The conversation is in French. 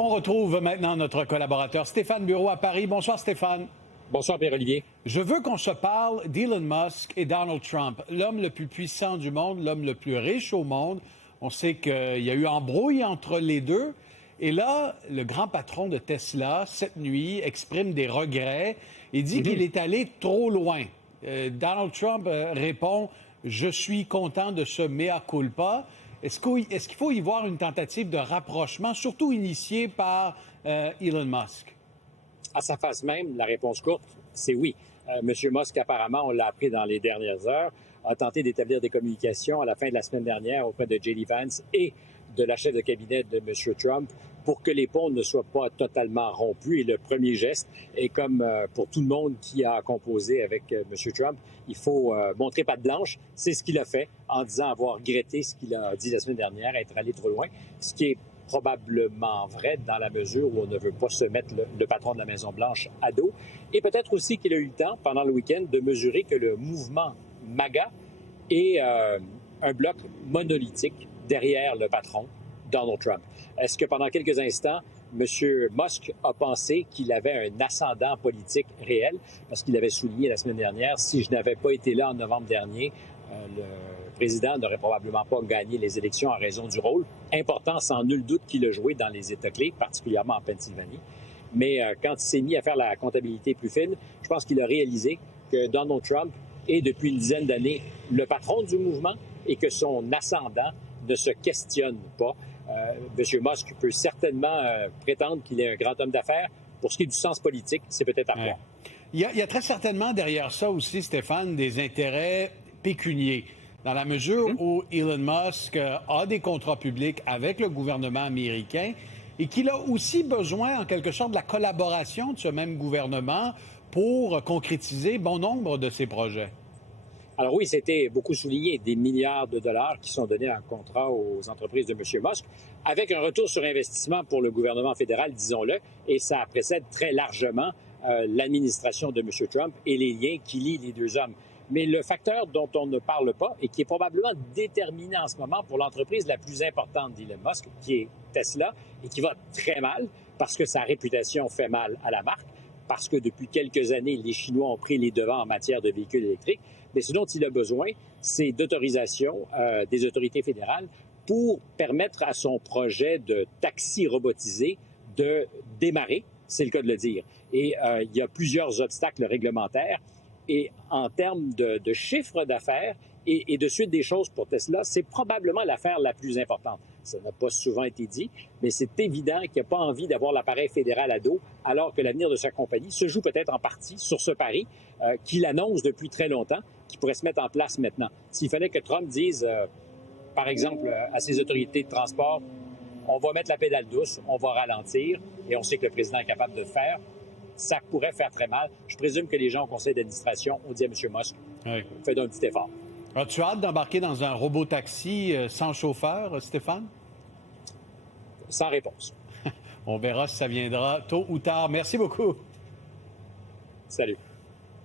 On retrouve maintenant notre collaborateur Stéphane Bureau à Paris. Bonsoir Stéphane. Bonsoir Pierre-Olivier. Je veux qu'on se parle d'Elon Musk et Donald Trump, l'homme le plus puissant du monde, l'homme le plus riche au monde. On sait qu'il y a eu embrouille entre les deux. Et là, le grand patron de Tesla, cette nuit, exprime des regrets et dit qu'il est allé trop loin. Donald Trump répond « Je suis content de ce mea culpa ». Est-ce qu'il faut y voir une tentative de rapprochement, surtout initiée par Elon Musk? À sa face même, la réponse courte, c'est oui. Monsieur Musk, apparemment, on l'a appris dans les dernières heures, a tenté d'établir des communications à la fin de la semaine dernière auprès de J.D. Vance et de la chef de cabinet de M. Trump pour que les ponts ne soient pas totalement rompus. Et le premier geste est comme pour tout le monde qui a composé avec M. Trump, il faut montrer patte blanche. C'est ce qu'il a fait en disant avoir regretté ce qu'il a dit la semaine dernière, être allé trop loin, ce qui est probablement vrai dans la mesure où on ne veut pas se mettre le patron de la Maison-Blanche à dos. Et peut-être aussi qu'il a eu le temps, pendant le week-end, de mesurer que le mouvement MAGA est un bloc monolithique derrière le patron, Donald Trump. Est-ce que pendant quelques instants, M. Musk a pensé qu'il avait un ascendant politique réel? Parce qu'il avait souligné la semaine dernière, si je n'avais pas été là en novembre dernier, le président n'aurait probablement pas gagné les élections en raison du rôle important, sans nul doute, qu'il a joué dans les États clés, particulièrement en Pennsylvanie. Mais quand il s'est mis à faire la comptabilité plus fine, je pense qu'il a réalisé que Donald Trump est depuis une dizaine d'années le patron du mouvement et que son ascendant ne se questionne pas. M. Musk peut certainement prétendre qu'il est un grand homme d'affaires. Pour ce qui est du sens politique, c'est peut-être à voir. Il y a très certainement derrière ça aussi, Stéphane, des intérêts pécuniers. Dans la mesure où Elon Musk a des contrats publics avec le gouvernement américain et qu'il a aussi besoin, en quelque sorte, de la collaboration de ce même gouvernement pour concrétiser bon nombre de ses projets. Alors oui, c'était beaucoup souligné, des milliards de dollars qui sont donnés en contrat aux entreprises de M. Musk, avec un retour sur investissement pour le gouvernement fédéral, disons-le, et ça précède très largement l'administration de M. Trump et les liens qui lient les deux hommes. Mais le facteur dont on ne parle pas et qui est probablement déterminant en ce moment pour l'entreprise la plus importante d'Elon Musk, qui est Tesla, et qui va très mal parce que sa réputation fait mal à la marque, parce que depuis quelques années, les Chinois ont pris les devants en matière de véhicules électriques. Mais ce dont il a besoin, c'est d'autorisation des autorités fédérales pour permettre à son projet de taxi robotisé de démarrer, c'est le cas de le dire. Et il y a plusieurs obstacles réglementaires. Et en termes de chiffre d'affaires et de suite des choses pour Tesla, c'est probablement l'affaire la plus importante. Ça n'a pas souvent été dit, mais c'est évident qu'il n'a pas envie d'avoir l'appareil fédéral à dos, alors que l'avenir de sa compagnie se joue peut-être en partie sur ce pari qu'il annonce depuis très longtemps, qui pourrait se mettre en place maintenant. S'il fallait que Trump dise, par exemple, à ses autorités de transport, on va mettre la pédale douce, on va ralentir, et on sait que le président est capable de le faire, ça pourrait faire très mal. Je présume que les gens au conseil d'administration ont dit à M. Musk, fais donc un petit effort. As-tu hâte d'embarquer dans un robot-taxi sans chauffeur, Stéphane? Sans réponse. On verra si ça viendra tôt ou tard. Merci beaucoup. Salut.